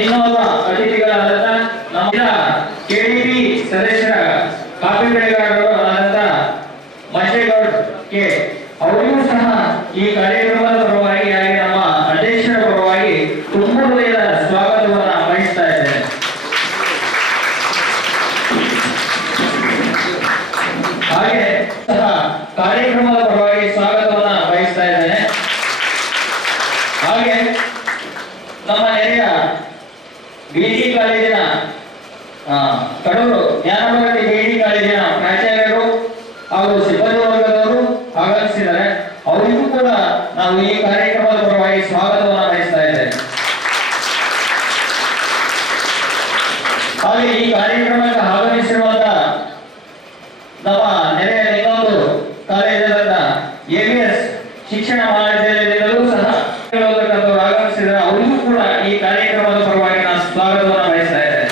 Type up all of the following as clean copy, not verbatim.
ಇನ್ನೋರ್ವ ಅತಿಥಿಗಳಾದಂತ ನಮ್ಮ ಕೆಡಿಪಿ ಸದಸ್ಯರ ಕಾಫಿ ಬೆಳೆಗಾರರು ಆದಂತ ಮಚೇಗೌಡ ಕೆ ಅವರಿಗೂ ಸಹ ಈ ಕಾರ್ಯಕ್ರಮದ ಪರವಾಗಿ ಹಾಗೆ ನಮ್ಮ ಅಧ್ಯಕ್ಷರ ಪರವಾಗಿ ತುಂಬ ಹೃದಯದ ಸ್ವಾಗತವನ್ನು ಬಯಸ್ತಾ ಇದ್ದೇನೆ. ಹಾಗೆ ಸಹ ಕಾರ್ಯಕ್ರಮದ ಪರವಾಗಿ ಸ್ವಾಗತವನ್ನ ಬಯಸ್ತಾ ಇದ್ದೇನೆ. ಹಾಗೆ ನಮ್ಮ ನೆರೆಯ ಬಿಡಿ ಕಾಲೇಜಿನ ಕಡೂರು ಜ್ಞಾನಭಾರತಿ ಬಿಡಿ ಕಾಲೇಜಿನ ಪ್ರಾಚಾರ್ಯರು ಹಾಗೂ ಸಿಬ್ಬಂದಿ ವರ್ಗದವರು ಆಗಮಿಸಿದ್ದಾರೆ. ಅವರಿಗೂ ಕೂಡ ನಾವು ಈ ಕಾರ್ಯಕ್ರಮದ ಪರವಾಗಿ ಸ್ವಾಗತವನ್ನು ಬಯಸ್ತಾ ಇದ್ದೇವೆ. ಹಾಗೆ ಈ ಕಾರ್ಯಕ್ರಮಕ್ಕೆ ಆಗಮಿಸಿರುವಂತಹ ನಮ್ಮ ನೆರೆಯ ಇನ್ನೊಂದು ಕಾಲೇಜಾದ ABS ಶಿಕ್ಷಣ ಮಹಾವಿದ್ಯಾಲಯದಿಂದಲೂ ಸಹ ಆಗಮಿಸಿದರೆ ಅವರಿಗೂ ಕೂಡ ಈ ಕಾರ್ಯಕ್ರಮದ ಪರವಾಗಿ ನಾನು ಸ್ವಾಗತವನ್ನು ಬಯಸ್ತಾ ಇದ್ದೇನೆ.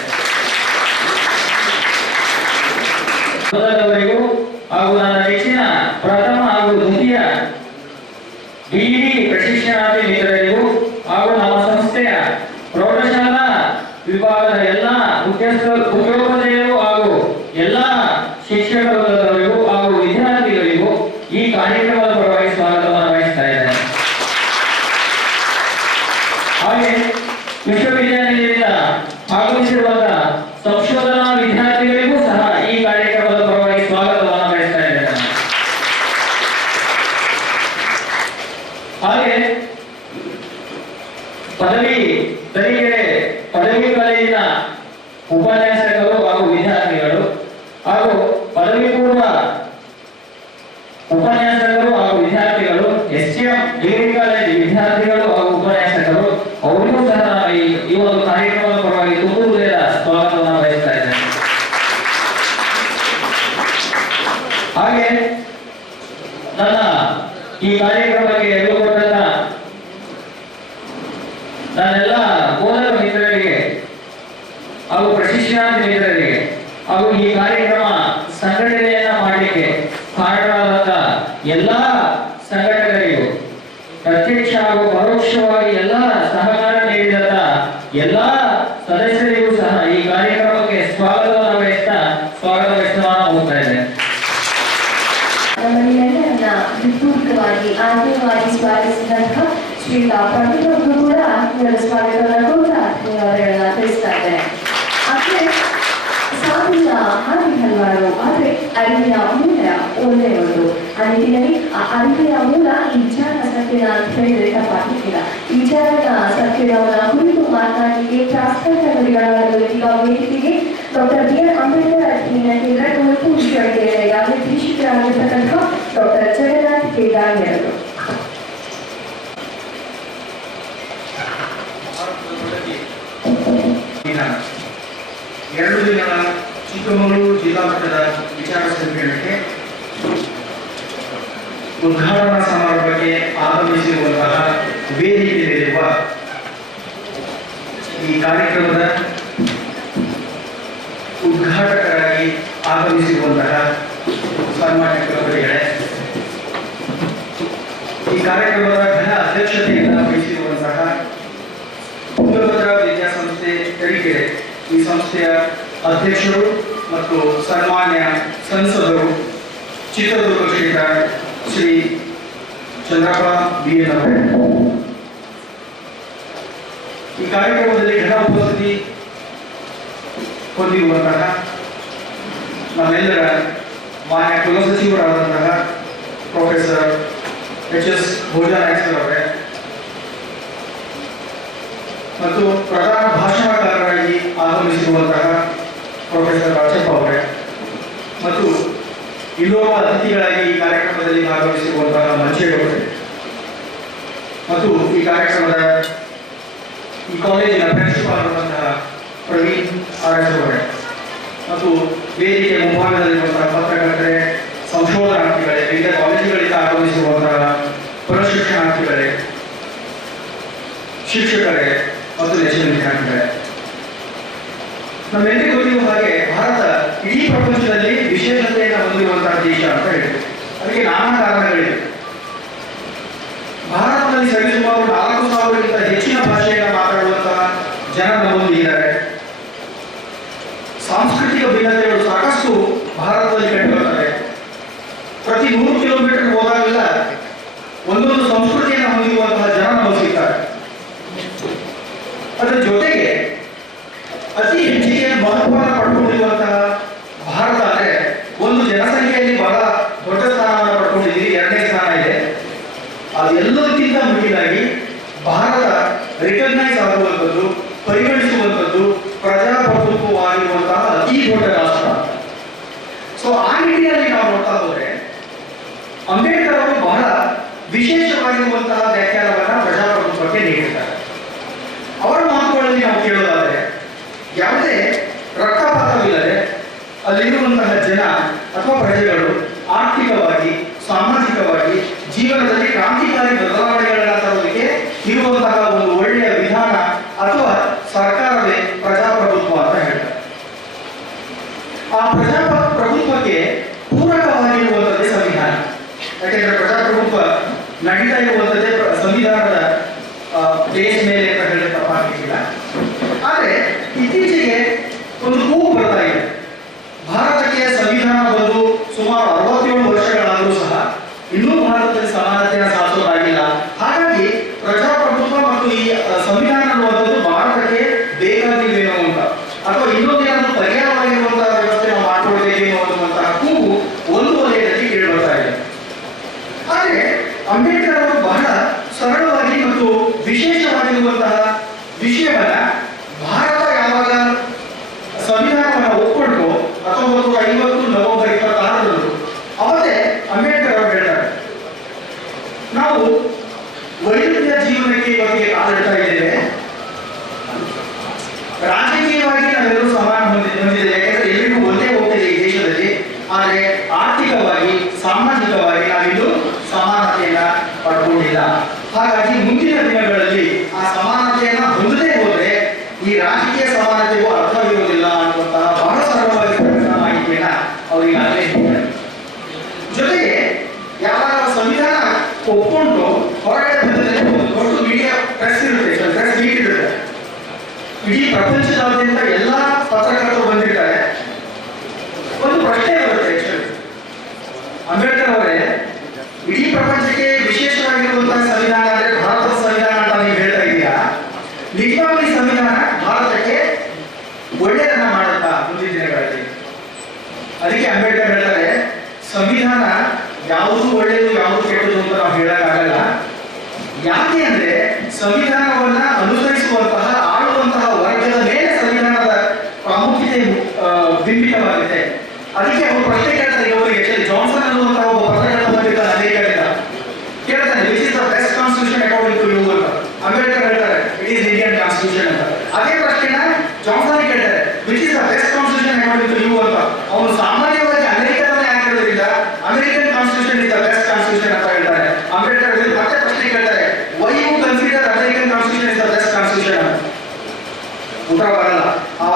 ಅವರಿಗೂ ಹಾಗೂ ನನ್ನ ನೆಚ್ಚಿನ ಪ್ರಥಮ ಹಾಗೂ ದ್ವಿತೀಯ BEd ಪ್ರಶಿಕ್ಷಣಾರ್ಥಿ ಮಿತ್ರರಿಗೂ ಹಾಗೂ ನಮ್ಮ ಸಂಸ್ಥೆಯ ಪ್ರೌಢಶಾಲಾ ವಿಭಾಗದ ಎಲ್ಲ ಉದ್ಯೋಗೋದಯರು ಹಾಗೂ ಎಲ್ಲ ಶಿಕ್ಷಕರಿಗೂ ಹಾಗೂ ವಿದ್ಯಾರ್ಥಿಗಳಿಗೂ ಈ ಕಾರ್ಯಕ್ರಮದ ಪರವಾಗಿ ಸ್ವಾಗತವನ್ನು ಬಯಸ್ತಾ ಇದ್ದೇನೆ. ಹಾಗೆ ವಿಶ್ವವಿದ್ಯಾನಿಲಯದಿಂದ ಆಗಮಿಸಿರುವಂತಹ ಸಂಶೋಧನಾ ವಿದ್ಯಾರ್ಥಿಗಳಿಗೂ ಸಹ ಈ ಕಾರ್ಯಕ್ರಮದ ಪರವಾಗಿ ಸ್ವಾಗತವನ್ನು ಬಯಸ್ತಾ ಇದ್ದೇನೆ. ಹಾಗೆ ಪದವಿ ಕಾಲೇಜಿನ ಉಪನ್ಯಾಸಕರು ಹಾಗೂ ವಿದ್ಯಾರ್ಥಿಗಳು ಹಾಗೂ ಪದವಿ ಪೂರ್ವ ಉಪನ್ಯಾಸಕರು ಹಾಗೂ ವಿದ್ಯಾರ್ಥಿಗಳು STM ಡಿಗ್ರಿ ಕಾಲೇಜ್ ವಿದ್ಯಾರ್ಥಿಗಳು ಹಾಗೂ ಉಪನ್ಯಾಸಕರು ಅವರಿಗೂ ಸಹ ಈ ಒಂದು ಕಾರ್ಯಕ್ರಮದ ಪರವಾಗಿ ತುಂಬ ಹೃದಯದ ಸ್ವಾಗತವನ್ನು ಬಯಸ್ತಾ ಇದ್ದೇನೆ. ಹಾಗೆ ನನ್ನ ಈ ಕಾರ್ಯಕ್ರಮಕ್ಕೆ ಎದುರು ಕೊಟ್ಟಂತ ನನ್ನೆಲ್ಲ ಬೋಧಕ ಮಿತ್ರರಿಗೆ ಹಾಗೂ ಪ್ರಶಿಕ್ಷಣಾರ್ಥಿ ಮಿತ್ರರಿಗೆ ಹಾಗೂ ಈ ಕಾರ್ಯಕ್ರಮ ಸಂಘಟನೆಯನ್ನ ಮಾಡಲಿಕ್ಕೆ ಕಾರಣರಾದ ಎಲ್ಲಾ ಸಂಘಟಕರಿಗೂ ಪ್ರತ್ಯಕ್ಷ ಹಾಗೂ ಪರೋಕ್ಷವಾಗಿ ಎಲ್ಲ ಸಹಕಾರ ನೀಡಿದಂತ ಎಲ್ಲಾ ಸದಸ್ಯರಿಗೂ ಸಹ ಈ ಕಾರ್ಯಕ್ರಮಕ್ಕೆ ಸ್ವಾಗತವನ್ನು ಬಯಸ್ತಾ ಹೋಗ್ತಾ ಇದ್ದೇನೆ. ನಮ್ಮನ್ನೆಲ್ಲರನ್ನ ಹೃತ್ಪೂರ್ವಕವಾಗಿ ಆತ್ಮೀಯವಾಗಿ ಸ್ವಾಗತಿಸಿದಂತಹ ಶ್ರೀಯುತ ಪ್ರವೀಣ್ ಅವರು ಕೂಡ ಆತ್ಮೀಯರ ಸ್ವಾಗತವನ್ನು ಕೋರ್ತಾ ಆತ್ಮೀಯವರನ್ನ ತಿಳಿಸ್ತಾ ಇದ್ದಾರೆ. ಆದರೆ ಸಾಧನೆಯ ಹಾಗೆ ಹಲವಾರು, ಆದರೆ ಅರಿವಿನ ಮೂಲ ಒಂದೇ ಒಂದು. ಆ ನಿಟ್ಟಿನಲ್ಲಿ ಆ ಅರಿವಿನ ಮೂಲ ಈ ವಿಚಾರ ಸಂಕಿರಣ ಅಂತ ಹೇಳಿದ್ರೆ ತಪ್ಪಾಗಿಲ್ಲ. ಈ ವಿಚಾರದ ಸಂಕಿರಣವನ್ನ ಕುರಿತು ಮಾತನಾಡಲಿಕ್ಕೆ ಪ್ರಾಸ್ತಾವಿಕ ನುಡಿಗಳಾದ ಈಗ ವೇದಿಕೆಗೆ ಡಾಕ್ಟರ್ BR ಅಂಬೇಡ್ಕರ್ ಅಧ್ಯಯನ ಕೇಂದ್ರ ಕುವೆಂಪು ವಿಶ್ವವಿದ್ಯಾಲಯ ನಿರ್ದೇಶಕರಾಗಿರ್ತಕ್ಕಂಥ ಡಾಕ್ಟರ್ ಜಗನ್ನಾಥ್ ಕೇದಾರ್ಯರು. ಎರಡು ದಿನಗಳ ಚಿಕ್ಕಮಗಳೂರು ಜಿಲ್ಲಾ ಮಟ್ಟದ ವಿಚಾರ ಸಂಕಿರಣಕ್ಕೆ ಉದ್ಘಾಟನಾ ಸಮಾರಂಭಕ್ಕೆ ಆಗಮಿಸಿರುವಂತಹ ವೇದಿಕೆಯಲ್ಲಿರುವ ಈ ಕಾರ್ಯಕ್ರಮದ ಉದ್ಘಾಟಕರಾಗಿ ಆಗಮಿಸಿರುವಂತಹ ಸನ್ಮಾನ್ಯ ಕುಲಪತಿಗಳೇ, ಈ ಕಾರ್ಯಕ್ರಮದ ಘನ ಅಧ್ಯಕ್ಷತೆಯನ್ನು ವಹಿಸಿರುವಂತಹ ತುಂಗಭದ್ರಾ ವಿದ್ಯಾಸಂಸ್ಥೆ ತರೀಕೆರೆ ಈ ಸಂಸ್ಥೆಯ ಅಧ್ಯಕ್ಷರು ಮತ್ತು ಸನ್ಮಾನ್ಯ ಸಂಸದರು ಚಿತ್ರದುರ್ಗ ಕ್ಷೇತ್ರ ಶ್ರೀ ಚಂದ್ರಪ್ಪ BN ಅವರೇ, ಈ ಕಾರ್ಯಕ್ರಮದಲ್ಲಿ ಘನ ಉಪಸ್ಥಿತಿ ಹೊಂದಿರುವಂತಹ ನಮ್ಮೆಲ್ಲರ ಮಾನ್ಯ ಕುಲಸಚಿವರಾದಂತಹ ಪ್ರೊಫೆಸರ್ HS ಭೋಜನಾಯ್ಕರ್ ಅವರೇ ಮತ್ತು ಪ್ರಧಾನ ಭಾಷಣಕಾರರಾಗಿ ಆಗಮಿಸಿರುವಂತಹ ಪ್ರೊಫೆಸರ್ ರಾಜಪ್ಪ ಅವರೇ ಮತ್ತು ಇನ್ನೋರ್ವ ಅತಿಥಿಗಳಾಗಿ ಈ ಕಾರ್ಯಕ್ರಮದಲ್ಲಿ ಭಾಗವಹಿಸಿರುವಂತಹ ಮಂಚೇಗೌಡರೇ ಮತ್ತು ಈ ಕಾರ್ಯಕ್ರಮದ ಈ ಕಾಲೇಜಿನ ಪ್ರಿನ್ಸಿಪಾಲ್ ಆದಂತಹ ಪ್ರವೀಣ್ RS ಅವರೇ ಮತ್ತು ವೇದಿಕೆ ಮುಂಭಾಗದಲ್ಲಿರುವಂತಹ ಪತ್ರಕರ್ತರೇ, ಸಂಶೋಧನಾರ್ಥಿಗಳೇ, ವಿವಿಧ ಕಾಲೇಜುಗಳಿಂದ ಆಗಮಿಸಿರುವಂತಹ ಪ್ರಶಿಕ್ಷಣಾರ್ಥಿಗಳೇ, ಶಿಕ್ಷಕರೇ ಮತ್ತು ನೆಚ್ಚಿನ ವಿದ್ಯಾರ್ಥಿಗಳೇ, ನಮ್ಮೆಲ್ಲರಿಗೂ ಗೊತ್ತಿರುವ ಹಾಗೆ ಭಾರತ ಇಡೀ ಪ್ರಪಂಚದಲ್ಲಿ ವಿಶೇಷತೆಯನ್ನು ಹೊಂದಿರುವಂತಹ ದೇಶ ಅಂತ ಹೇಳಿದೆ. ಅದಕ್ಕೆ ನಾನಾ ಕಾರಣಗಳಿವೆ. ಭಾರತದಲ್ಲಿ ಸರಿಸುಮಾರು 4,000ಕ್ಕಿಂತ ಹೆಚ್ಚಿನ ಭಾಷೆಯನ್ನು ಮಾತಾಡುವಂತಹ ಜನ ನಮ್ಮ ಅದರ ಜೊತೆಗೆ ಅತಿ ಹೆಚ್ಚಿಗೆ ಮಹತ್ವವನ್ನು ಪಡ್ಕೊಂಡಿರುವಂತಹ ಭಾರತ ಅಂದ್ರೆ ಒಂದು ಜನಸಂಖ್ಯೆಯಲ್ಲಿ ಬಹಳ ದೊಡ್ಡ ಸ್ಥಾನವನ್ನು ಪಡ್ಕೊಂಡಿದ್ದೀವಿ, 2ನೇ ಸ್ಥಾನ ಇದೆ. ಅದೆಲ್ಲದಕ್ಕಿಂತ ಮುಖ್ಯವಾಗಿ ಭಾರತ ರಿಕಗ್ನೈಸ್ ಆಗುವಂಥದ್ದು, ಪರಿಗಣಿಸುವಂಥದ್ದು ಪ್ರಜಾಪ್ರಭುತ್ವವಾಗಿರುವಂತಹ ಅತಿ ದೊಡ್ಡ ರಾಷ್ಟ್ರ. ಸೊ ಆ ನಿಟ್ಟಿನಲ್ಲಿ ನಾವು ನೋಡ್ತಾ ಹೋದ್ರೆ ಅಂಬೇಡ್ಕರ್ ಅವರು ಬಹಳ ವಿಶೇಷವಾಗಿರುವಂತಹ ವ್ಯಾಖ್ಯಾನವನ್ನ ಪ್ರಜಾಪ್ರಭುತ್ವಕ್ಕೆ ನೀಡಿದ್ದಾರೆ. ಅವರ ಮಾತುಗಳಲ್ಲಿ ನಾವು ಕೇಳೋದಾದ್ರೆ ಯಾವುದೇ ರಕ್ತಪಾತವಿಲ್ಲದೆ ಅಲ್ಲಿರುವಂತಹ ಜನ ಅಥವಾ ಪ್ರಜೆಗಳು ಆರ್ಥಿಕವಾಗಿ, ಸಾಮಾಜಿಕವಾಗಿ ಜೀವನದಲ್ಲಿ ಕ್ರಾಂತಿಕಾರಿ ಬದಲಾವಣೆಗಳನ್ನ ತರೋದಕ್ಕೆ ಇರುವಂತಹ ಒಂದು ಒಳ್ಳೆಯ ವಿಧಾನ ಅಥವಾ ಸರ್ಕಾರವೇ ಪ್ರಜಾಪ್ರಭುತ್ವ ಅಂತ ಹೇಳ್ತಾರೆ. ಆ ಪ್ರಜಾಪ್ರಭುತ್ವಕ್ಕೆ ಪೂರಕವಾಗಿರುವಂಥದ್ದೇ ಸಂವಿಧಾನ. ಯಾಕೆಂದ್ರೆ ಪ್ರಜಾಪ್ರಭುತ್ವ ನಡೀತಾ ಇರುವಂಥದ್ದೇ ಸಂವಿಧಾನದ ಬೇಸ್ ಮೇಲೆ ಅಂತ ಹೇಳಿದ್ರೆ ತಪ್ಪಾಗಿಲ್ಲ. ಆದ್ರೆ ಇತ್ತೀಚೆಗೆ ಒಂದು ಕೂಗು ಬರ್ತಾ ಇದೆ. ಭಾರತಕ್ಕೆ ಸಂವಿಧಾನ ಬಂದು ಸುಮಾರು 67 ವರ್ಷಗಳಾದರೂ ಸಹ ಇನ್ನೂ ಭಾರತದಲ್ಲಿ ಸಮಾನತೆಯನ್ನು ಸಾಧಿಸೋದಾಗಿಲ್ಲ. ಹಾಗಾಗಿ ಪ್ರಜಾಪ್ರಭುತ್ವ ಮತ್ತು ಈ ಸಂವಿಧಾನ ಅನ್ನುವಂಥದ್ದು ಭಾರತಕ್ಕೆ ಬೇಕಾಗಿಲ್ವೇನೋ ಅಂತ, ಅಥವಾ ಇನ್ನೊಂದೇನಾದ್ರೂ ಪರ್ಯಾಯವಾಗಿರುವಂತಹ ವ್ಯವಸ್ಥೆ ನಾವು ಮಾಡ್ಕೊಳ್ಬೇಕೇನೋ ಅನ್ನುವಂತಹ ಕೂಗು ಒಂದು ವಲಯದಲ್ಲಿ ಕೇಳಿ ಬರ್ತಾ ಇದೆ. ಆದರೆ ಅಂಬೇಡ್ಕರ್ ಅವರು ಬಹಳ ಸರಳವಾಗಿ ಮತ್ತು ವಿಶೇಷವಾಗಿರುವಂತಹ ವಿಷಯವನ್ನ ಭಾರತ ಯಾವಾಗ ಸಂವಿಧಾನವನ್ನು ಒಪ್ಪಿಕೊಂಡು 1950 ನವೆಂಬರ್ 26ರಂದು ಅವತ್ತೇ ಅಂಬೇಡ್ಕರ್ ಅವರು ಹೇಳ್ತಾರೆ, ನಾವು ವೈದ್ಯ ಜೀವನಕ್ಕೆ ಇವತ್ತಿಗೆ ಕಾಲಿಡ್ತಾ ಇದ್ದೇವೆ. ರಾಜಕೀಯವಾಗಿ ನಾವೆಲ್ಲರೂ ಸಮಾನ ಹೊಂದಿದ್ದೇವೆ, ಯಾಕೆಂದ್ರೆ ಎಲ್ಲರಿಗೂ ಒಂದೇ ಹೋಗ್ತಿದೆ ಈ ದೇಶದಲ್ಲಿ. ಆದರೆ ಆರ್ಥಿಕವಾಗಿ, ಸಾಮಾಜಿಕವಾಗಿ ನಾವಿದು ಸಮಾನತೆಯನ್ನ ಪಡ್ಕೊಂಡಿಲ್ಲ. ಹಾಗಾಗಿ ಮುಂದಿನ ದಿನಗಳಲ್ಲಿ ಆ ಸಮಾನತೆಯನ್ನ ಹೊಂದದೇ ಹೋದ್ರೆ ಈ ರಾಜಕೀಯ ಸಮಾನತೆಗೂ ಅರ್ಥವಿರುವುದಿಲ್ಲ ಅನ್ನುವಂತಹ ಬಹಳ ಸರಳವಾಗಿರುವಂತಹ ಮಾಹಿತಿಯನ್ನ ಅವರಿಗೆ ಆಗ್ರಹಿಸಿದ್ದಾರೆ. ಜೊತೆಗೆ ಯಾವಾಗ ಸಂವಿಧಾನ ಒಪ್ಕೊಂಡು ಹೊರಗಡೆ ಬಂದರೆ ಒಂದು ದೊಡ್ಡ ಮೀಡಿಯಾ ಪ್ರೆಸ್ ಇರುತ್ತೆ, ಪ್ರೆಸ್ ಮೀಟ್ ಇರುತ್ತೆ. ಇಡೀ ಪ್ರಪಂಚದಾದ್ಯಂತ ಎಲ್ಲಾ ಪತ್ರಕರ್ತರು ಬಂದಿರ್ತಾರೆ. ಒಂದು ಪ್ರಶ್ನೆ ಬರುತ್ತೆ, ಅಂಬೇಡ್ಕರ್ ಅವರೇ, ಇಡೀ ಪ್ರಪಂಚಕ್ಕೆ ವಿಶೇಷವಾಗಿರುವಂತಹ ಸಂವಿಧಾನ ಅಂದ್ರೆ ಭಾರತದ ಸಂವಿಧಾನ ಅಂತ ನೀವು ಹೇಳ್ತಾ ಇದ್ದೀರಾ, ನಿಜವಾಗ್ಲೂ ಈ ಸಂವಿಧಾನ ಭಾರತಕ್ಕೆ ಒಳ್ಳೆಯದನ್ನ ಮಾಡುತ್ತಾ ಮುಂದಿನ ದಿನಗಳಲ್ಲಿ? ಅದಕ್ಕೆ ಅಂಬೇಡ್ಕರ್ ಹೇಳ್ತಾರೆ, ಸಂವಿಧಾನ ಯಾವುದು ಒಳ್ಳೆಯದು ಯಾವುದು ಕೆಟ್ಟದು ಅಂತ ನಾವು ಹೇಳಕ್ಕಾಗಲ್ಲ. ಯಾಕೆ ಅಂದ್ರೆ ಸಂವಿಧಾನವನ್ನ ಅನುಸರಿಸುವಂತಹ ಆಳುವಂತಹ ವರ್ಗದ ಮೇಲೆ ಸಂವಿಧಾನದ ಪ್ರಾಮುಖ್ಯತೆ ಬಿಂಬಿತವಾಗಿದೆ. ಅದಕ್ಕೆ ಅವರು ಪ್ರಶ್ನೆ ಕೇಳ್ತಾರೆ ಇವರಿಗೆ. ಜಾನ್ಸನ್ ಅನ್ನುವಂತಹ ಒಬ್ಬ ಪತ್ರಕರ್ತ ಬಂದಿರ್ತಾರೆ ಅಮೆರಿಕದಿಂದ, ಕೇಳ್ತಾನೆ which is the best constitution according to you ಅಂತ. ಅಂಬೇಡ್ಕರ್ ಹೇಳ್ತಾರೆ ಇಟ್ ಈಸ್ ಇಂಡಿಯನ್ ಕಾನ್ಸ್ಟಿಟ್ಯೂಷನ್ ಅಂತ. ಅದೇ ಪ್ರಶ್ನೆನ ಜಾನ್ಸನ್ ಕೇಳ್ತಾರೆ which is the best constitution according to you ಅಂತ. ಅವನು ಸಾಮಾನ್ಯವಾಗಿ ಅಮೆರಿಕದಲ್ಲೇ ಆಗಿರೋದ್ರಿಂದ American constitution is the best constitution ಅಂತ ಹೇಳ್ತಾರೆ. ಅಂಬೇಡ್ಕರ್ ಮತ್ತೆ ಪ್ರಶ್ನೆ ಕೇಳ್ತಾರೆ why you consider American constitution is the best constitution ಅಂತ. ಉತ್ತರ ಬರಲ್ಲ.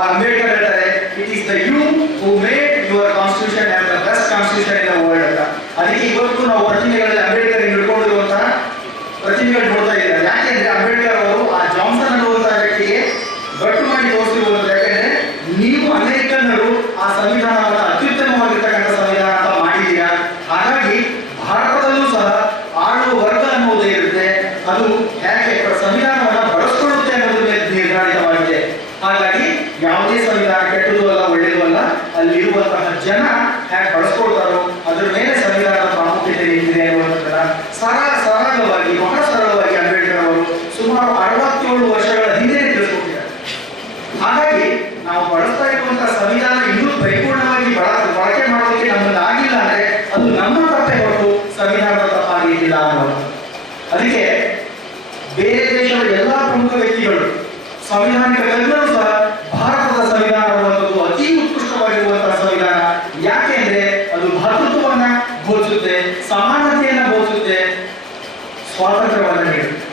ಅಂಬೇಡ್ಕರ್ ಹೇಳ್ತಾರೆ it is the you who made your constitution as the best constitution in the world ಅಂತ. ಅದಕ್ಕೆ ಇವತ್ತು ನಾವು ಪ್ರತಿಮೆಗಳಲ್ಲಿ ಅಂಬೇಡ್ಕರ್ ಹಿಡ್ಕೊಂಡಿರುವಂತಹ ಪ್ರತಿಮೆಗಳು ನೋಡ್ತಾ ಇದ್ದಾರೆ. ಯಾಕೆಂದ್ರೆ ಅಂಬೇಡ್ಕರ್ ಅವರು ಆ ಜಾನ್ಸನ್ ಅನ್ನುವಂತಹ ವ್ಯಕ್ತಿಗೆ ಗಟ್ಟು ಮಾಡಿ ತೋರಿಸಿರುವುದು. ಯಾಕೆಂದ್ರೆ ನೀವು ಅಮೆರಿಕನ್ನರು ಆ ಸಂವಿಧಾನವನ್ನು ಅತ್ಯುತ್ತಮವಾಗಿರ್ತಕ್ಕಂಥ ಸಂವಿಧಾನ ಅಂತ ಮಾಡಿದ್ದೀರಾ. ಹಾಗಾಗಿ ಭಾರತದಲ್ಲೂ ಸಹ ಆಳುವ ವರ್ಗ ಅನ್ನುವುದೇ ಇರುತ್ತೆ, ಅದು ಯಾಕೆ ಸಂವಿಧಾನವನ್ನ ಬಳಸಿಕೊಳ್ಳುತ್ತೆ ಅನ್ನೋದ್ರ ಮೇಲೆ ನಿರ್ಧಾರಿತವಾಗಿದೆ. ಹಾಗಾಗಿ ಯಾವುದೇ ಸಂವಿಧಾನ ಕೆಟ್ಟದು ಅಲ್ಲ, ಒಳ್ಳೆಯದು ಅಲ್ಲ, ಅಲ್ಲಿರುವಂತಹ ಜನ ಹೇಗೆ ಬಳಸ್ಕೊಳ್ತಾರೋ ಅದ್ರ ಮೇಲೆ ಸಂವಿಧಾನದ ಪ್ರಾಮುಖ್ಯತೆ ನಿಂತಿದೆ ಅನ್ನುವಂಥದ್ದನ್ನ ಸರಳವಾಗಿ, ಬಹಳ ಸರಳವಾಗಿ ಅಂಬೇಡ್ಕರ್ ಅವರು ಸುಮಾರು 67 ವರ್ಷಗಳ ಹಿಂದೆ ತಿಳಿಸ್ಕೊಟ್ಟಿದ್ದಾರೆ. ಹಾಗಾಗಿ ನಾವು ಬಳಸ್ತಾ ಇರುವಂತಹ ಸಂವಿಧಾನ ಇನ್ನೂ ಪರಿಪೂರ್ಣವಾಗಿ ಬಳಕೆ ಮಾಡೋದಕ್ಕೆ ನಮ್ಮಲ್ಲಿ ಆಗಿಲ್ಲ ಅಂದ್ರೆ ಅದು ನಮ್ಮ ತಪ್ಪೇ ಹೊರತು ಸಂವಿಧಾನದ ತಪ್ಪಾಗಿಲ್ಲ ಅನ್ನೋದು. ಅದಕ್ಕೆ ಬೇರೆ ದೇಶದ ಎಲ್ಲಾ ಪ್ರಮುಖ ವ್ಯಕ್ತಿಗಳು, ಸಂವಿಧಾನಿಕ ತಜ್ಞರು ಸಹ ಭಾರತದ ಸಂವಿಧಾನ ಅನ್ನುವಂಥದ್ದು ಅತಿ ಉತ್ಕೃಷ್ಟವಾಗಿರುವಂತಹ ಸಂವಿಧಾನ. ಯಾಕೆಂದ್ರೆ ಅದು ಭದ್ರತ್ವವನ್ನ ಬೋಧಿಸುತ್ತೆ, ಸಮಾನತೆಯನ್ನ ಬೋಧಿಸುತ್ತೆ, ಸ್ವಾತಂತ್ರ್ಯವನ್ನ ನೀಡುತ್ತೆ.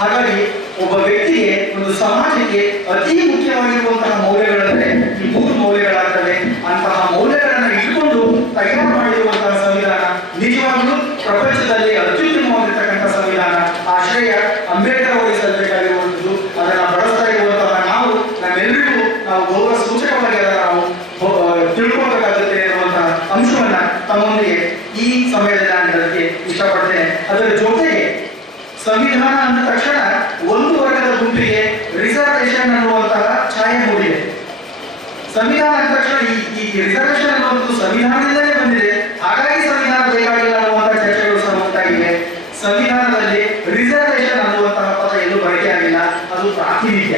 ಹಾಗಾಗಿ ಒಬ್ಬ ವ್ಯಕ್ತಿಗೆ, ಒಂದು ಸಮಾಜಕ್ಕೆ ಅತಿ ಮುಖ್ಯವಾಗಿರುವಂತಹ ಮೌಲ್ಯಗಳಂದ್ರೆ ಈ 3 ಮೌಲ್ಯಗಳಾಗ್ತವೆ. ಅಂತಹ ಮೌಲ್ಯಗಳನ್ನು ಇಟ್ಟುಕೊಂಡು ತಯಾರು ಮಾಡಿರುವಂತಹ ಸಂವಿಧಾನ ನಿಜವಾಗ್ಲೂ ಪ್ರಪಂಚದಲ್ಲಿ ಅತ್ಯುತ್ತಮವಾಗಿರ್ತಕ್ಕಂಥ ಸಂವಿಧಾನ. ಆಶ್ರಯ ಅಂಬೇಡ್ಕರ್ ಅವರಿಗೆ ಸಲ್ಲಬೇಕಾಗಿರುವಂಥದ್ದು. ಅದನ್ನ ಬಳಸ್ತಾ ಇರುವಂತಹ ನಮ್ಮೆಲ್ಲರಿಗೂ ನಾವು ಗೌರವ ಸೂಚಕವಾಗಿ ನಾವು ತಿಳ್ಕೊಬೇಕಾಗುತ್ತೆ ಅನ್ನುವಂತಹ ಅಂಶವನ್ನ ತಮ್ಮೊಂದಿಗೆ ಈ ಸಮಯದಲ್ಲಿ ನಾನು ಹೇಳಕ್ಕೆ ಇಷ್ಟಪಡ್ತೇನೆ. ಅದರ ಜೊತೆಗೆ ಸಂವಿಧಾನ ಅಂದ ತಕ್ಷಣ ಒಂದು ವರ್ಗದ ಗುಂಪಿಗೆ ರಿಸರ್ವೇಶನ್ ಅನ್ನುವಂತಹ ಛಾಯೆ ಮೂಡಿದೆ. ಸಂವಿಧಾನ ಅಂದ ತಕ್ಷಣ ಈ ರಿಸರ್ವೇಶನ್ ಅನ್ನುವಂಥದ್ದು ಸಂವಿಧಾನದಿಂದಲೇ ಬಂದಿದೆ, ಹಾಗಾಗಿ ಸಂವಿಧಾನ ಬೇಕಾಗಿಲ್ಲ ಅನ್ನುವಂತಹ ಚರ್ಚೆಗಳು ಸಹ ಉಂಟಾಗಿವೆ. ಸಂವಿಧಾನದಲ್ಲಿ ರಿಸರ್ವೇಶನ್ ಅನ್ನುವಂತಹ ಪದ ಎಲ್ಲೂ ಬಳಕೆಯಾಗಿಲ್ಲ, ಅದು ಪ್ರಾತಿನಿಧ್ಯ.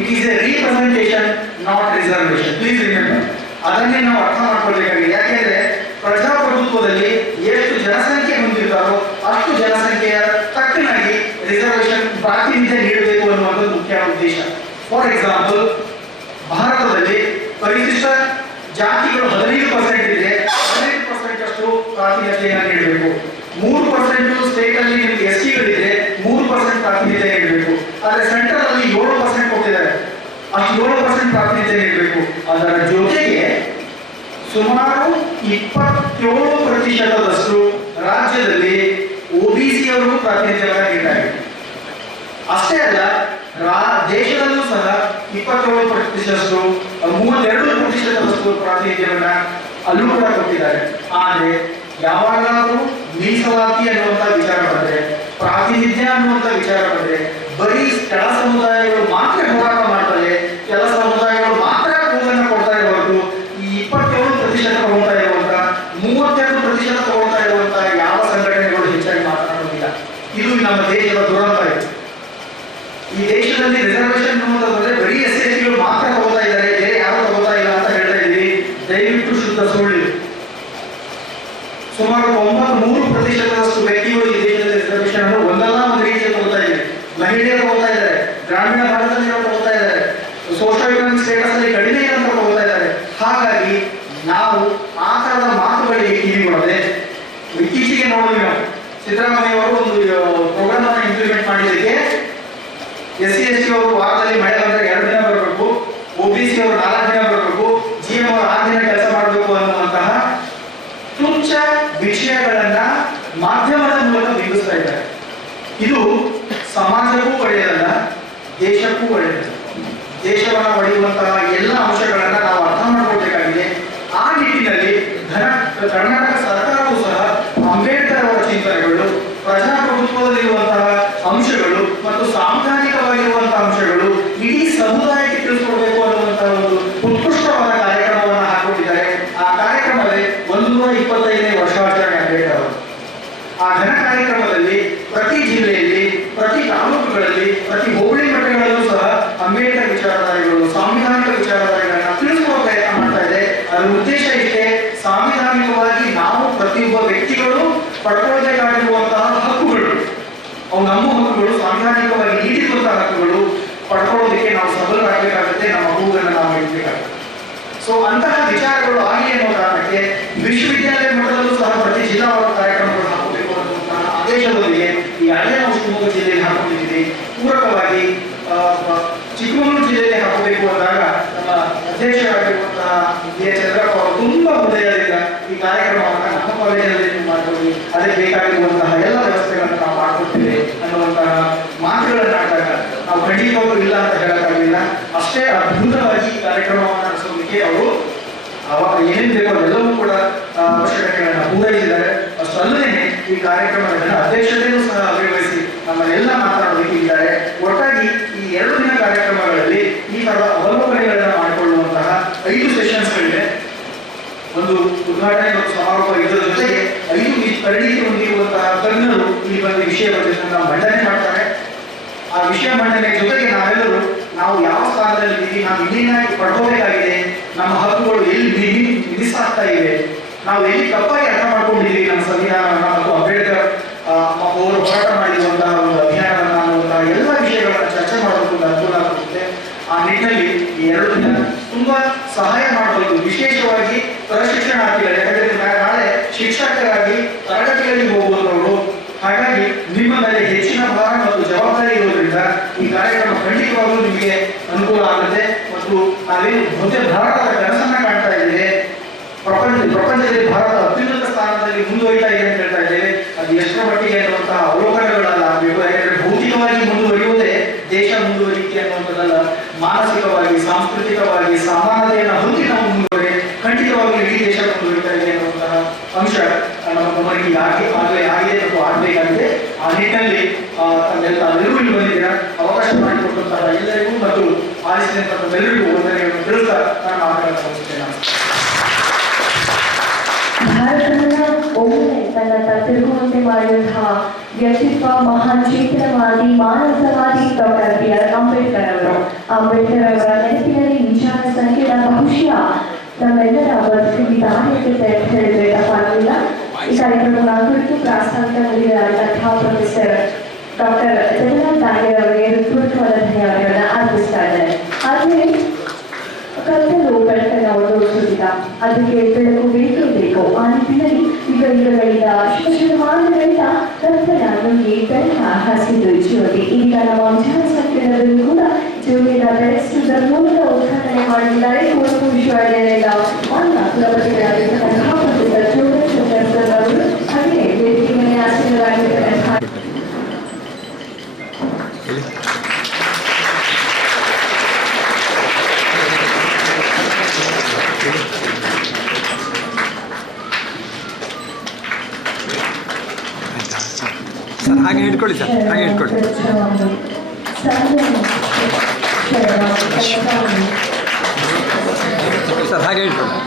It is A representation, not reservation. Please remember, ಅದನ್ನೇ ನಾವು ಅರ್ಥ ಮಾಡ್ಕೊಳ್ಬೇಕಾಗಿದೆ. ಯಾಕೆಂದ್ರೆ ಪ್ರಜಾಪ್ರಭುತ್ವದಲ್ಲಿ ಎಷ್ಟು ಜನಸಂಖ್ಯೆ ಹೊಂದಿರ್ತಾರೋ ಅಷ್ಟು ಜನಸಂಖ್ಯೆಯ ತಕ್ಕನಾಗಿ ರಿಸರ್ವೇಶನ್ ಪ್ರಾತಿನಿಧ್ಯ ನೀಡಬೇಕು ಅನ್ನುವಂಥದ್ದು ಮುಖ್ಯ ಉದ್ದೇಶ. ಫಾರ್ ಎಕ್ಸಾಂಪಲ್, ಭಾರತದಲ್ಲಿ ಪರಿಶಿಷ್ಟ ಜಾತಿಗಳು 15% ಇದೆ, 15% ಅಷ್ಟು ಪ್ರಾತಿನಿಧ್ಯವನ್ನು ನೀಡಬೇಕು. 3% ಸ್ಟೇಟ್ ಅಲ್ಲಿ ನಿಮಗೆ STಗಳಿದೆ, 3% ಪ್ರಾತಿನಿಧ್ಯ ನೀಡಬೇಕು. ಆದ್ರೆ ಸೆಂಟ್ರಲ್ ಅಲ್ಲಿ 7% ಕೊಟ್ಟಿದ್ದಾರೆ, ಅಷ್ಟು 7% ಪ್ರಾತಿನಿಧ್ಯ ನೀಡಬೇಕು. ಅದರ ಜೊತೆಗೆ ಸುಮಾರು 27% ರಾಜ್ಯದಲ್ಲಿ OBC ಅವರು ಪ್ರಾತಿನಿಧ್ಯವನ್ನು ನೀಡಿದ್ದಾರೆ. ಅಷ್ಟೇ ಅಲ್ಲ, ದೇಶದಲ್ಲೂ ಸಹ 27%, 32% ಪ್ರಾತಿನಿಧ್ಯವನ್ನ ಅಲ್ಲೂ ಕೂಡ ಕೊಟ್ಟಿದ್ದಾರೆ. ಆದರೆ ಯಾವಾಗಲಾದರೂ ಮೀಸಲಾತಿ ಅನ್ನುವಂತ ವಿಚಾರ ಬಂದ್ರೆ, ಪ್ರಾತಿನಿಧ್ಯ ಅನ್ನುವಂತ ವಿಚಾರ ಬಂದ್ರೆ, ಬರೀ ಕೆಲ ಸಮುದಾಯಗಳು ಮಾತ್ರ ಹೋರಾಟ ಮಾಡ್ತಾರೆ, ಕೆಲ ಸಮುದಾಯಗಳು ಮಾತ್ರ ಕೂಗನ್ನು ಕೊಡ್ತಾ ಇರೋದು. ಈ 27% ತಗೊಳ್ತಾ ಇರುವಂತ, 32% ತಗೊಳ್ತಾ ಇರುವಂತ ಯಾವ ಸಂಘಟನೆಗಳು ಹೆಚ್ಚಾಗಿ ಮಾತನಾಡುವುದಿಲ್ಲ. ಇದು ನಮ್ಮ ದೇಶದ ದುರಂತ ಇದೆ. ಈ ದೇಶದಲ್ಲಿ ರಿಸರ್ವೇಶನ್ ಅನ್ನೋದಾದ್ರೆ ಬರೀ SC/STಗಳು ಮಾತ್ರ ತಗೋತಾ ಇದ್ದಾರೆ, ಬೇರೆ ಯಾರು ತಗೋತಾ ಇಲ್ಲ ಅಂತ ಹೇಳ್ತಾ ಇದ್ದೀವಿ. ದಯವಿಟ್ಟು ಶುದ್ಧ ಸುಳ್ಳು. ಸುಮಾರು 93% ವ್ಯಕ್ತಿಗಳು ಈ ದೇಶದಲ್ಲಿ ರಿಸರ್ವೇಶನ್ ಅನ್ನು ಒಂದಲ್ಲ ಒಂದು ರೀತಿಯಲ್ಲಿ ತಗೋತಾ ಇದ್ದಾರೆ. ಮಹಿಳೆಯರು ತಗೋತಾ ಇದ್ದಾರೆ, ಗ್ರಾಮೀಣ ಭಾಗದಲ್ಲಿ ತಗೋತಾ ಇದ್ದಾರೆ, ಸೋಷಿಯಲ್ ಎಕನಾಮಿಕ್ ಸ್ಟೇಟಸ್ ಅಲ್ಲಿ ಕಡಿಮೆ ಅಂತ ತಗೋತಾ ಇದ್ದಾರೆ. ಹಾಗಾಗಿ ನಾವು ಆ ತರದ ಮಾತುಗಳಿಗೆ ಕಿವಿ ಕೊಡದೆ, ಇತ್ತೀಚೆಗೆ ನೋಡಿದ್ವಿ ನಾವು ಸಿದ್ದರಾಮಯ್ಯ ಅವರು ಒಂದು ಪ್ರೋಗ್ರಾಮ್ ಅನ್ನು ಇಂಪ್ಲಿಮೆಂಟ್ ಮಾಡಿದ್ದಕ್ಕೆ SC/ST ಅವರು ವಾರದಲ್ಲಿ ಮಳೆ ಬಂದರೆ 2 ದಿನ ಬರಬೇಕು, OBC ಅವರು 4 ದಿನ ಬರಬೇಕು, GM ಅವರು 6 ದಿನ ಕೆಲಸ ಮಾಡಬೇಕು ಅನ್ನುವಂತಹ ತುಚ್ಛ ವಿಷಯಗಳನ್ನ ಮಾಧ್ಯಮದ ಮೂಲಕ ಬಿಂಬಿಸ್ತಾ ಇದ್ದಾರೆ. ಇದು ಸಮಾಜಕ್ಕೂ ಒಳ್ಳೆಯದಲ್ಲ, ದೇಶಕ್ಕೂ ಒಳ್ಳೆಯದಲ್ಲ. ದೇಶವನ್ನು ಒಡೆಯುವಂತಹ ಎಲ್ಲ ಅಂಶಗಳನ್ನ ನಾವು ಅರ್ಥ ಮಾಡ್ಕೊಳ್ಬೇಕಾಗಿದೆ. ಆ ನಿಟ್ಟಿನಲ್ಲಿ ಕರ್ನಾಟಕ ಸರ್ಕಾರವೂ ಸಹ ಅಂಬೇಡ್ಕರ್ ಅವರ ಚಿಂತನೆಗಳು, ಪ್ರಜಾಪ್ರಭುತ್ವದಲ್ಲಿರುವಂತಹ ಅಂಶಗಳು ಮತ್ತು ಸಾಂವಿಧಾನಿಕವಾಗಿರುವಂತಹ ಅಂಶಗಳು ಇಡೀ ಸಮುದಾಯಕ್ಕೆ ತಿಳಿಸ್ಕೊಡ್ಬೇಕು ಅನ್ನುವಂತಹ ಒಂದು ಉತ್ಕೃಷ್ಟವಾದ ಕಾರ್ಯಕ್ರಮವನ್ನು ಹಾಕೊಂಡಿದ್ದಾರೆ. ಆ ಕಾರ್ಯಕ್ರಮದಲ್ಲಿ 125ನೇ ವರ್ಷಾಚರಣೆ ಅಂಬೇಡ್ಕರ್ ಅವರು. ಆ ಘನ ಕಾರ್ಯಕ್ರಮದಲ್ಲಿ ಪ್ರತಿ ಜಿಲ್ಲೆಯಲ್ಲಿ, ಪ್ರತಿ ತಾಲೂಕುಗಳಲ್ಲಿ, ಪ್ರತಿ ಹೋಬಳಿ ಮಟ್ಟಗಳಲ್ಲೂ ಸಹ ಅಂಬೇಡ್ಕರ್ ವಿಚಾರಧಾರೆಗಳು, ಸಾಂವಿಧಾನಿಕ ವಿಚಾರಧಾರೆಗಳನ್ನ ತಿಳಿಸುವ ಪ್ರಯತ್ನ ಮಾಡ್ತಾ ಇದೆ. ಅದರ ಉದ್ದೇಶ ಇಷ್ಟೇ, ಸಾಂವಿಧಾನಿಕವಾಗಿ ನಾವು ಪ್ರತಿಯೊಬ್ಬ ವ್ಯಕ್ತಿಗಳು ಪಡ್ಕೊಳ್ಬೇಕಾಗಿರುವಂತಹ ಹಕ್ಕುಗಳು, ಅವು ನಮ್ಮ ಹಕ್ಕುಗಳು, ಸಾಂವಿಧಾನಿಕವಾಗಿ ನೀಡಿರುವಂತಹ ಹಕ್ಕುಗಳು ಪಡ್ಕೊಳ್ಳೋದಕ್ಕೆ ನಾವು ಸಬಲರಾಗಬೇಕಾಗುತ್ತೆ, ನಮ್ಮ ಹೂವನ್ನು ನಾವು ಇಡಬೇಕಾಗುತ್ತೆ. ಸೊ ಅಂತಹ ವಿಚಾರಗಳು ಆಗಲಿ ಅನ್ನೋ ಕಾರಣಕ್ಕೆ ವಿಶ್ವವಿದ್ಯಾಲಯ ಮಟ್ಟದಲ್ಲೂ ಸಹ ಪ್ರತಿ ಜಿಲ್ಲಾವಾರು ಕಾರ್ಯಕ್ರಮಗಳು ಹಾಕಬೇಕು ಅನ್ನುವಂತಹ ಆದೇಶದೊಂದಿಗೆ ಈ ಹಳೆಯ ನಾವು ಶಿವಮೊಗ್ಗ ಜಿಲ್ಲೆಯಲ್ಲಿ ಹಾಕೊಂಡಿದ್ದೀವಿ. ಪೂರಕವಾಗಿ ಚಿಕ್ಕಮಗಳೂರು ಜಿಲ್ಲೆಯಲ್ಲಿ ಹಾಕಬೇಕು ಅಂದಾಗ ನಮ್ಮ ಅಧ್ಯಕ್ಷರಾಗಿರುವಂತಹ ಚಂದ್ರಪ್ಪ ಅವರು ತುಂಬಾ ಹೃದಯದಿಂದ ಈ ಕಾರ್ಯಕ್ರಮವನ್ನು ನಮ್ಮ ಕಾಲೇಜಿನಲ್ಲಿ ಮಾಡ್ತೀವಿ, ಅದಕ್ಕೆ ಬೇಕಾಗಿರುವಂತಹ ಎಲ್ಲ ವ್ಯವಸ್ಥೆಗಳನ್ನು ನಾವು ಮಾಡ್ಕೊಡ್ತೇವೆ ಅನ್ನುವಂತಹ ಮಾತುಗಳನ್ನಾದಾಗ ನಾವು ಖಂಡಿತವಾಗೂ ಇಲ್ಲ ಅಂತ ಹೇಳಕ್ಕಾಗಲಿಲ್ಲ. ಅಷ್ಟೇ ಅದ್ಭುತವಾಗಿ ಈ ಕಾರ್ಯಕ್ರಮವನ್ನು ನಡೆಸೋದಕ್ಕೆ ಅವರು ಅವಾಗ ಏನೇನು ಬೇಕೋ ಅದೆಲ್ಲವೂ ಕೂಡ ಅವಶ್ಯಕತೆಗಳನ್ನ ಪೂರೈಸಿದ್ದಾರೆ. ಅಷ್ಟಲ್ಲದೆ ಈ ಕಾರ್ಯಕ್ರಮದ ಅಧ್ಯಕ್ಷತೆಯೂ ಸಹ ಅಭಿವಹಿಸಿ ನಮ್ಮನ್ನೆಲ್ಲ ಮಾತನಾಡೋದಕ್ಕೆ ಇದ್ದಾರೆ. ಒಟ್ಟಾಗಿ ಈ 2 ದಿನ ಕಾರ್ಯಕ್ರಮಗಳಲ್ಲಿ ಈ ತರದ ಅವಲೋಕನೆಗಳನ್ನ ಮಾಡಿಕೊಳ್ಳುವಂತಹ 5 ಸೆಷನ್ಸ್ಗಳಿವೆ. ಒಂದು ಉದ್ಘಾಟನೆ ಮತ್ತು ಸಮಾರೋಪ, ಇದರ ಜೊತೆಗೆ 5 ತರಬೇತಿ ಹೊಂದಿರುವಂತಹ ತಜ್ಞರು ಈ ಬಗ್ಗೆ ವಿಷಯ ಬಗ್ಗೆ ಮಂಡನೆ ಮಾಡ್ತಾರೆ. ಆ ವಿಷಯ ಮಂಡನೆ ಜೊತೆಗೆ ನಾವೆಲ್ಲರೂ ನಾವು ಯಾವ ಸ್ಥಾನದಲ್ಲಿ ನಾವು ಇನ್ನೇನಾಗಿ ಪಡ್ಕೋಬೇಕಾಗಿದೆ, ನಮ್ಮ ಹಕ್ಕುಗಳು ಎಲ್ಲಿ ಮಿಸ್ ಆಗ್ತಾ ಇವೆ, ನಾವು ಎಲ್ಲಿ ತಪ್ಪಾಗಿ ಅರ್ಥ ಮಾಡ್ಕೊಂಡಿದ್ದೀವಿ ನಮ್ಮ ಸಂವಿಧಾನವನ್ನು ಮತ್ತು ಅಂಬೇಡ್ಕರ್ ಅವರು ಹೋರಾಟ ಮಾಡಿರುವಂತಹ ಒಂದು ಅಭಿಯಾನವನ್ನು ಅನ್ನುವಂತಹ ಎಲ್ಲ ವಿಷಯಗಳನ್ನು ಚರ್ಚೆ ಮಾಡೋದಕ್ಕೆ ಅನುಕೂಲ ಆಗುತ್ತೆ. ಆ ನಿಟ್ಟಿನಲ್ಲಿ ಈ 2 ದಿನ ತುಂಬಾ ಸಹಾಯ ಮಾಡಬಹುದು, ವಿಶೇಷವಾಗಿ ಪ್ರಶಿಕ್ಷಣಾರ್ಥಿಗಳು. ಯಾಕಂದ್ರೆ ನಾಳೆ ಶಿಕ್ಷಕರಾಗಿ ತರಗತಿಗಳಿಗೆ ಹೋಗುವಂತವರು, ಹಾಗಾಗಿ ನಿಮ್ಮ ಮೇಲೆ ಹೆಚ್ಚಿನ ಭಾರ ಮತ್ತು ಜವಾಬ್ದಾರಿ ಇರೋದ್ರಿಂದ ಈ ಕಾರ್ಯಕ್ರಮ ಖಂಡಿತವಾಗಲೂ ನಿಮಗೆ ಅನುಕೂಲ ಆಗುತ್ತೆ. ಮತ್ತು ನಾವೇನು ಮೊದಲ ಭಾರತದ ಕನಸನ್ನ ಕಾಣ್ತಾ ಇದ್ದೇವೆ, ಪ್ರಪಂಚದಲ್ಲಿ ಭಾರತ ಅತ್ಯುನ್ನತ ಸ್ಥಾನದಲ್ಲಿ ಮುಂದುವರಿತಾ ಇದೆ ಅಂತ ಹೇಳ್ತಾ ಇದ್ದೇವೆ. ಅದು ಎಷ್ಟರ ಮಟ್ಟಿಗೆ ಅನ್ನುವಂತಹ ಅವಲೋಕನಗಳಾಗಬೇಕು. ಯಾಕಂದ್ರೆ ಭೌತಿಕವಾಗಿ ಮುಂದುವರಿಯುವುದೇ ದೇಶ ಮುಂದುವರಿಕೆ ಅನ್ನುವಂಥದ್ದಲ್ಲ, ಮಾನಸಿಕವಾಗಿ, ಸಾಂಸ್ಕೃತಿಕವಾಗಿ ಸಮಾನತೆಯನ್ನು ಹೊಂದಿ ನಾವು ಮುಂದುವರೆ ಖಂಡಿತವಾಗಿ ಇಡೀ ದೇಶ ಮುಂದುವರಿತಾ ಇದೆ ಅನ್ನುವಂತಹ ಅಂಶ ನಮ್ಮ ಗಮನಕ್ಕೆ ಆಗಲೇ ಆಗಿದೆ ಮತ್ತು ಆಗಬೇಕಾಗಿದೆ. ಆ ನಿಟ್ಟಿನಲ್ಲಿ ತಾವೆಲ್ಲರೂ ಇಲ್ಲಿ ಬಂದಿದ್ದೀರಾ, ಅವಕಾಶ ಮಾಡಿಕೊಟ್ಟು ಬಂದಂತಹ ಎಲ್ಲರಿಗೂ ಮತ್ತು ಆಲಿಸಿದಂಥವರೆಲ್ಲರಿಗೂ ವಂದನೆಯನ್ನು ತಿಳಿಸ್ತಾ ನಾನು ಮಾತನಾಡಲು ಹೋಗುತ್ತೇನೆ. ಭಾರತವನ್ನ ಒಮ್ಮೆ ತನ್ನ ತಿರುಗುವಂತೆ ಮಾಡಿದಂತಹ ವ್ಯಕ್ತಿತ್ವ, ಮಹಾನ್ ಚೇತನವಾದಿ, ಮಾನವತಾವಾದಿ ಡಾಕ್ಟರ್ B.R. ಅಂಬೇಡ್ಕರ್ ಅವರು. ಅಂಬೇಡ್ಕರ್ ಅವರ ನೆನಪಿನಲ್ಲಿ ವಿಚಾರ ಸಂಕಿರಣ ಬಹುಶಃ ನಮ್ಮೆಲ್ಲರ ಬದುಕಿಗೆ ದಾರಿಯಾಗಿದೆ ಅಂತ ಹೇಳಿದ್ರೆ ತಪ್ಪಾಗಲಿಲ್ಲ. ಈ ಕಾರ್ಯಕ್ರಮದ ಕುರಿತು ಪ್ರಾಸ್ತಾವಿಕ ನುಡಿಗಳಾದಂತಹ ಪ್ರೊಫೆಸರ್ ಡಾಕ್ಟರ್ ಜಗನ್ನಾಥ್ ನಾಯರ್ ಅವರಿಗೆ ಹೃತ್ಪೂರ್ವಕವಾದ ಧನ್ಯವಾದಗಳನ್ನ ಅರ್ಪಿಸ್ತಾ ಇದ್ದಾರೆ. ಹಾಗೆ ಕತ್ತಲು ಬೆಳಕನ್ನ ಒದಗಿಸುವುದಿಲ್ಲ, ಅದಕ್ಕೆ ಬೆಳಕು ಬೇಕೇ ಬೇಕು. ಆ ನಿಟ್ಟಿನಲ್ಲಿ ಯುಗಗಳಿಂದ ಶತಮಾನಗಳಿಂದ ಕತ್ತಲ ನುಗ್ಗಿ ಬೆಳಕ ಹಸಿದು ಜ್ಯೋತಿ. ಈಗ ನಮ್ಮ ವಿಚಾರ ಸಂಕಿರಣದಲ್ಲೂ ಕೂಡ ಜ್ಯೋತಿನ ಬೆಳೆಸುವುದರ ಮೂಲಕ ಉದ್ಘಾಟನೆ ಮಾಡಲಿದ್ದಾರೆ ಕುವೆಂಪು ವಿಶ್ವವಿದ್ಯಾಲಯದ ಮಾನ್ಯ ಕುಲಪತಿಗಳಾಗಿರ್ತಕ್ಕಂತಹ ಪ್ರೊಫೆಸರ್ ಜೋಗೇಶ್ವರ ಸರ್ ಅವರು. ಹಾಗೆ ವೇದಿಕೆ ಮೇಲೆ ಆಸೀನರಾಗಿರ್ತಕ್ಕಂತಹ ಸರ್ ಹಾಗೆ ಹಿಡ್ಕೊಳ್ಳಿ ಸರ್, ಹಾಗೆ ಹಿಡ್ಕೊಳ್ಳಿ ಸರ್, ಹಾಗೆ ಹಿಡ್ಕೊಳ್ಳಿ.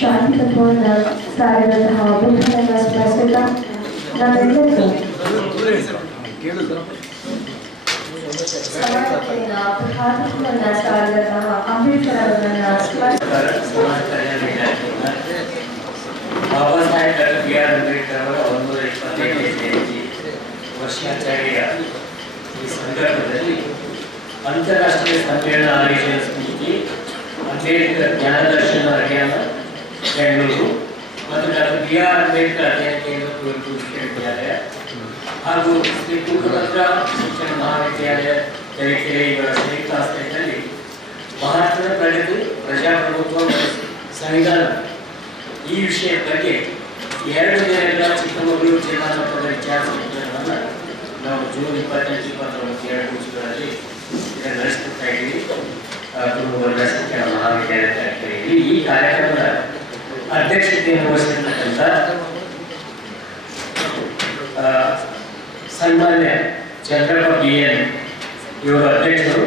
ಶಾಂತಿ ತತ್ವವನ್ನು ಸಾರಿದಂತಹ ಬುದ್ಧನ ಸ್ಮರಿಸುತ್ತ ನಾವೆಲ್ಲರೂ ಸಮಾನತೆಯ ಪ್ರಧಾನವನ್ನು ಸಾರಿದಂತಹ ಅಂಬೇಡ್ಕರ್ ಅವರನ್ನು ಸ್ಮರಿಸುತ್ತಾರೆ. Baba Saheb doctor B.R. ಅಂಬೇಡ್ಕರ್ ಅವರ 125ನೇ ಜಯಂತಿ ವರ್ಷಾಚರಣೆಯ ಈ ಸಂದರ್ಭದಲ್ಲಿ ಅಂತಾರಾಷ್ಟ್ರೀಯ ಸಮ್ಮೇಳನ ಆಯೋಜನೆ ಸಮಿತಿ, ಅಂಬೇಡ್ಕರ್ ಜ್ಞಾನದರ್ಶನ ಅಭಿಯಾನ ಬೆಂಗಳೂರು ಮತ್ತು ಡಾಕ್ಟರ್ B.R. ಅಂಬೇಡ್ಕರ್ ಅಧ್ಯಯನ ಕೇಂದ್ರ ಕುವೆಂಪು ವಿಶ್ವವಿದ್ಯಾಲಯ ಹಾಗೂ ಶ್ರೀ ತುಂಗಭದ್ರಾ ಶಿಕ್ಷಣ ಮಹಾವಿದ್ಯಾಲಯ ತರೀಕೆರೆ ಇವರ ಸಂಯುಕ್ತ ಆಶ್ರಯದಲ್ಲಿ ಮಹಾತ್ಮನ ಪ್ರಗತಿ, ಪ್ರಜಾಪ್ರಭುತ್ವ ಮತ್ತು ಸಂವಿಧಾನ ಈ ವಿಷಯದ ಬಗ್ಗೆ 2 ದಿನಗಳ ಚಿಕ್ಕಮಗಳೂರು ಜಿಲ್ಲಾ ಮಟ್ಟದ ವಿಚಾರ ಸಂಕಿರಣವನ್ನು ನಾವು ಜೂನ್ 28, 29, 2 ದಿವಸಗಳಲ್ಲಿ ಇದನ್ನು ನಡೆಸ್ಕೊಡ್ತಾ ಇದ್ದೀವಿ. ತುಂಗಭದ್ರಾ ಶಿಕ್ಷಣ ಮಹಾವಿದ್ಯಾಲಯ ತರೀಕೆರೆಯಲ್ಲಿ ಈ ಕಾರ್ಯಕ್ರಮದ ಅಧ್ಯಕ್ಷತೆಯನ್ನು ವಹಿಸಿರ್ತಕ್ಕಂಥ ಸನ್ಮಾನ್ಯ ಚಂದ್ರಪ್ಪ B.N. ಇವರು ಅಧ್ಯಕ್ಷರು,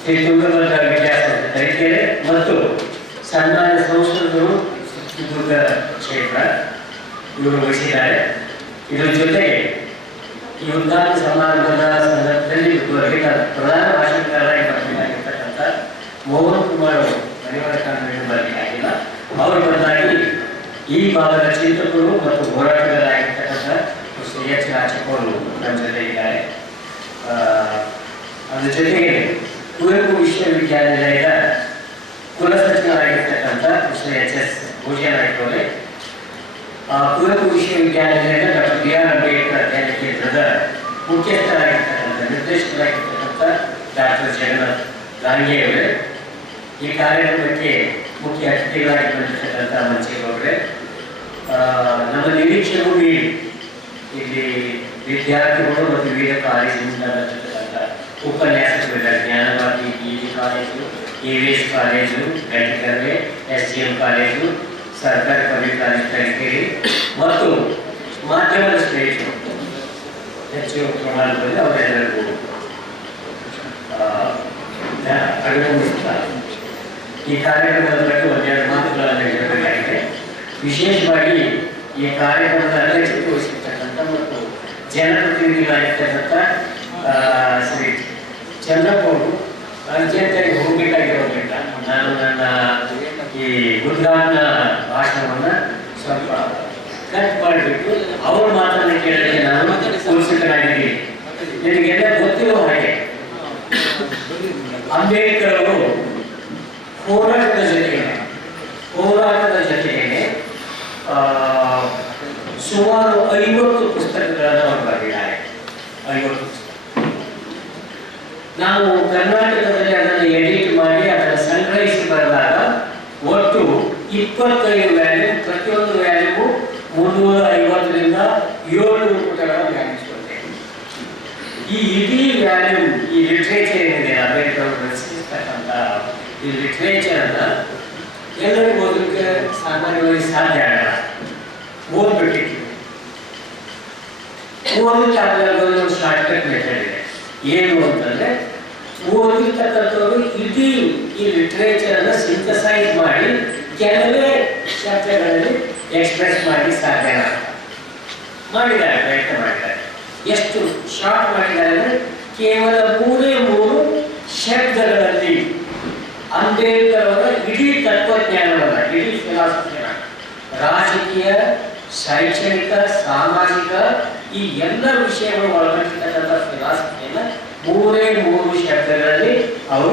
ಶ್ರೀ ತುಂಗಭದ್ರಾ ವಿದ್ಯಾಸಂಸ್ಥೆ ತರೀಕೆರೆ ಮತ್ತು ಸನ್ಮಾನ್ಯ ಸಂಸ್ಕೃತರು ಚಿತ್ರದುರ್ಗ ಕ್ಷೇತ್ರ ಇವರು ವಹಿಸಿದ್ದಾರೆ. ಇದರ ಜೊತೆಗೆ ಈ ಉದ್ಘಾಟನಾ ಸಮಾರಂಭದ ಸಂದರ್ಭದಲ್ಲಿ ಇದುವರೆಗೆ ಪ್ರಧಾನ ಭಾಷಣಕಾರರಾಗಿ ಬರಬೇಕಾಗಿರ್ತಕ್ಕಂಥ ಮೋಹನ್ ಕುಮಾರ್ ಅವರು ಮನೆಯವರ ಕಾರಣದಿಂದ ಬರಬೇಕಾಗಿಲ್ಲ. ಅವರು ಬದಲಾಗಿ ಈ ಭಾಗದ ಚಿಂತಕರು ಮತ್ತು ಹೋರಾಟಗಾರರಾಗಿರ್ತಕ್ಕಂಥ H. ರಾಜಪ್ಪವರು ನಮ್ಮ ಜೊತೆ ಇದ್ದಾರೆ. ಅದರ ಜೊತೆಗೆ ಕುವೆಂಪು ವಿಶ್ವವಿದ್ಯಾನಿಲಯದ ಕುಲಸಚಿವರಾಗಿರ್ತಕ್ಕಂಥ H.S. ಭೋಜನಾಯ್ಕ ಅವರೇ, ಕುವೆಂಪು ವಿಶ್ವವಿದ್ಯಾನಿಲಯದ ಡಾಕ್ಟರ್ B.R. ಅಂಬೇಡ್ಕರ್ ಅಧ್ಯಯನ ಕೇಂದ್ರದ ಮುಖ್ಯಸ್ಥರಾಗಿರ್ತಕ್ಕಂಥ ನಿರ್ದೇಶಕರಾಗಿರ್ತಕ್ಕಂಥ ಡಾಕ್ಟರ್ ಜಗನ್ನಾಥ್ ನಾಯರ್ ಅವರೇ, ಈ ಕಾರ್ಯಕ್ರಮಕ್ಕೆ ಮುಖ್ಯ ಅತಿಥಿಗಳಾಗಿ ಬಂದಿರತಕ್ಕಂಥ ಮಂಚೇಗೌಡರೇ, ನಮ್ಮ ನಿರೀಕ್ಷೆಗೂ ಮೀರಿ ಇಲ್ಲಿ ವಿದ್ಯಾರ್ಥಿಗಳು ಮತ್ತು ವಿವಿಧ ಕಾಲೇಜಿನಿಂದ ಬಂದಿರತಕ್ಕಂಥ ಉಪನ್ಯಾಸಕರಿದ್ದಾರೆ. ಜ್ಞಾನವಾದಿ PG ಕಾಲೇಜು, AVS ಕಾಲೇಜು, ಗಂಟಿಕರ್ವೆ, SGM ಕಾಲೇಜು, ಸರ್ಕಾರಿ ಪದವಿ ಕಾಲೇಜು ತರೀಕೆರೆ ಮತ್ತು ಮಾಧ್ಯಮದ ಸ್ನೇಹಿತರು ಹೆಚ್ಚು ಪ್ರಮಾಣದಲ್ಲಿ ಅವರೆಲ್ಲರಿಗೂ ಅಭಿನಂದಿಸುತ್ತಾರೆ. ಈ ಕಾರ್ಯಕ್ರಮದ ಬಗ್ಗೆ ಒಂದೆರಡು ಮಾತುಗಳನ್ನು ಹೇಳಬೇಕಾಗಿದೆ. ವಿಶೇಷವಾಗಿ ಈ ಕಾರ್ಯಕ್ರಮದ ಅಧ್ಯಕ್ಷತೆ ವಹಿಸಿರ್ತಕ್ಕಂಥ ಮತ್ತು ಜನಪ್ರತಿನಿಧಿಗಳಾಗಿರ್ತಕ್ಕಂಥ ಶ್ರೀ ಚಂದ್ರಪ್ಪ ಅವರು ಅರ್ಜೆಂಟಾಗಿ ಹೋಗಬೇಕಾಗಿರೋದ್ರಿಂದ ನಾನು ನನ್ನ ಈ ಉದ್ಘಾಟನಾ ಭಾಷಣವನ್ನು ಸ್ವಲ್ಪ ಕಟ್ ಮಾಡಿಬಿಟ್ಟು ಅವ್ರ ಮಾತನ್ನು ಕೇಳಲಿಕ್ಕೆ ನಾನು ಉತ್ಸುಕನಾಗಿದ್ದೀನಿ. ನಿಮಗೆಲ್ಲ ಗೊತ್ತಿರೋ ಹಾಗೆ ಅಂಬೇಡ್ಕರ್ ಅವರು ಹೋರಾಟದ ಜೊತೆಗೆ ಸುಮಾರು 50 ಪುಸ್ತಕಗಳನ್ನು ಅವರು ಬರೆದಿದ್ದಾರೆ. 50 ಪುಸ್ತಕ. ನಾವು ಕರ್ನಾಟಕದಲ್ಲಿ ಅದನ್ನು ಎಡಿಟ್ ಮಾಡಿ ಅದನ್ನು ಸಂಗ್ರಹಿಸಿ ಬರೆದಾಗ ಒಟ್ಟು 25 ವ್ಯಾಲ್ಯೂಮ್, ಪ್ರತಿಯೊಂದು ವ್ಯಾಲ್ಯೂಮು 350ರಿಂದ 700 ಪುಟಗಳನ್ನು ವ್ಯಾಖ್ಯಾನಿಸಿಕೊಳ್ತೇವೆ. ಈ ಇಡೀ ವ್ಯಾಲ್ಯೂಮ್, ಈ ಲಿಟ್ರೇಚರ್ ಏನಿದೆ, ಅಂಬೇಡ್ಕರ್ ಅವರು ರಚಿಸಿರ್ತಕ್ಕಂಥ ಈ ಲಿಟ್ರೇಚರ್ ಅನ್ನ ಎಲ್ಲರಿಗೂ ಓದಲಿಕ್ಕೆ ಸಾಮಾನ್ಯವಾಗಿ ಸಾಧ್ಯ ಆಗಲ್ಲ. ಓದ್ಬಿಟ್ಟಿತ್ತು ಓದಲಿಕ್ಕೆ ಒಂದು ಶಾರ್ಟ್ಕಟ್ ಮೆಥಡ್ ಇದೆ. ಏನು ಅಂತಂದ್ರೆ, ಓದಿರ್ತಕ್ಕಂಥವ್ರು ಇಡೀ ಈ ಲಿಟ್ರೇಚರ್ ಅನ್ನ ಸಿಂಥಸೈಸ್ ಮಾಡಿ ಕೆಲವೇ ಶಬ್ದಗಳಲ್ಲಿ ಎಕ್ಸ್ಪ್ರೆಸ್ ಮಾಡಿ ಸಾಧ್ಯ ಮಾಡಿದ್ದಾರೆ, ಪ್ರಯತ್ನ ಮಾಡಿದ್ದಾರೆ. ಎಷ್ಟು ಶಾರ್ಟ್ ಮಾಡಿದ್ದಾರೆ ಅಂದ್ರೆ ಕೇವಲ 3 ಶಬ್ದಗಳಲ್ಲಿ ಅಂಬೇಡ್ಕರ್ ಅವರ ಇಡೀ ತತ್ವಜ್ಞಾನವನ್ನ, ಇಡೀ ಫಿಲಾಸಫಿಯನ್ನ, ರಾಜಕೀಯ, ಶೈಕ್ಷಣಿಕ, ಸಾಮಾಜಿಕ ಈ ಎಲ್ಲ ವಿಷಯಗಳು ಒಳಗೊಂಡಿರ್ತಕ್ಕಂಥ ಫಿಲಾಸಫಿಯನ್ನ 3 ಶಬ್ದಗಳಲ್ಲಿ ಅವರು